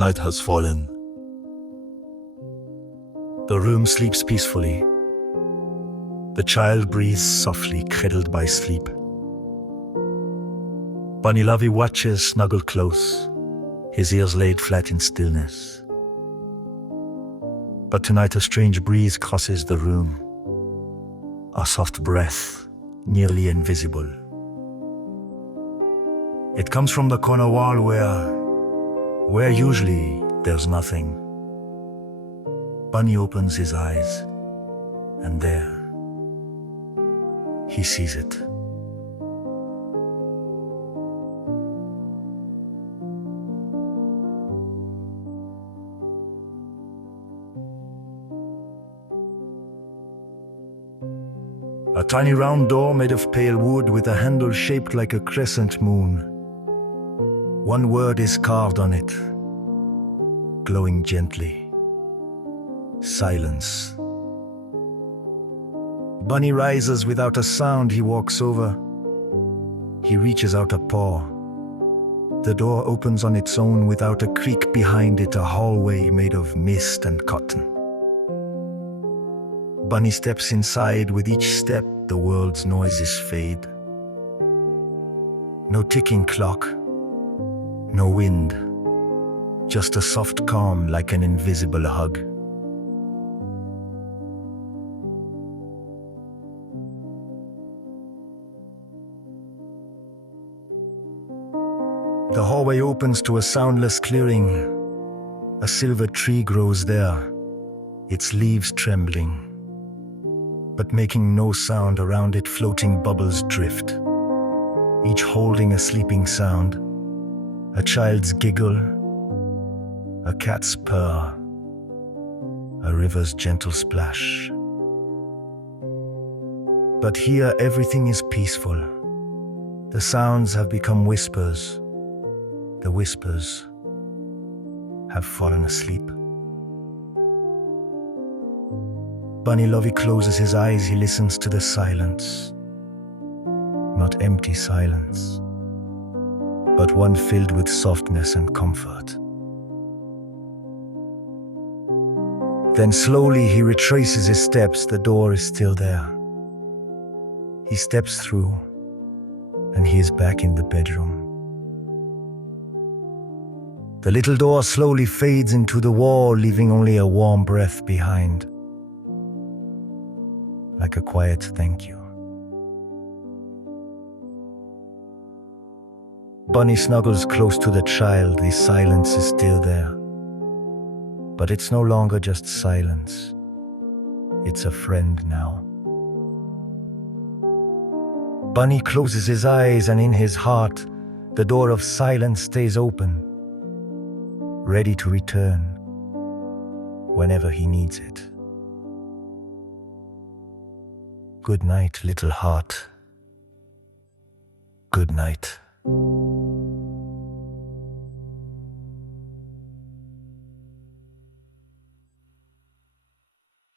Night has fallen. The room sleeps peacefully. The child breathes softly, cradled by sleep. Bunny Lovey watches, snuggled close, his ears laid flat in stillness. But tonight a strange breeze crosses the room, a soft breath, nearly invisible. It comes from the corner wall where usually there's nothing. Bunny opens his eyes, and there, he sees it. A tiny round door made of pale wood with a handle shaped like a crescent moon. One word is carved on it, glowing gently. Silence. Bunny rises without a sound. He walks over. He reaches out a paw. The door opens on its own without a creak behind it, a hallway made of mist and cotton. Bunny steps inside. With each step, the world's noises fade. No ticking clock, no wind, just a soft calm like an invisible hug. The hallway opens to a soundless clearing. A silver tree grows there, its leaves trembling, but making no sound. Around it, floating bubbles drift, each holding a sleeping sound. A child's giggle, a cat's purr, a river's gentle splash. But here everything is peaceful. The sounds have become whispers. The whispers have fallen asleep. Bunny Lovey closes his eyes. He listens to the silence. Not empty silence, but one filled with softness and comfort. Then slowly he retraces his steps. The door is still there. He steps through, and he is back in the bedroom. The little door slowly fades into the wall, leaving only a warm breath behind, like a quiet thank you. Bunny snuggles close to the child. The silence is still there, but it's no longer just silence. It's a friend now. Bunny closes his eyes, and in his heart, the door of silence stays open, ready to return whenever he needs it. Good night, little heart. Good night.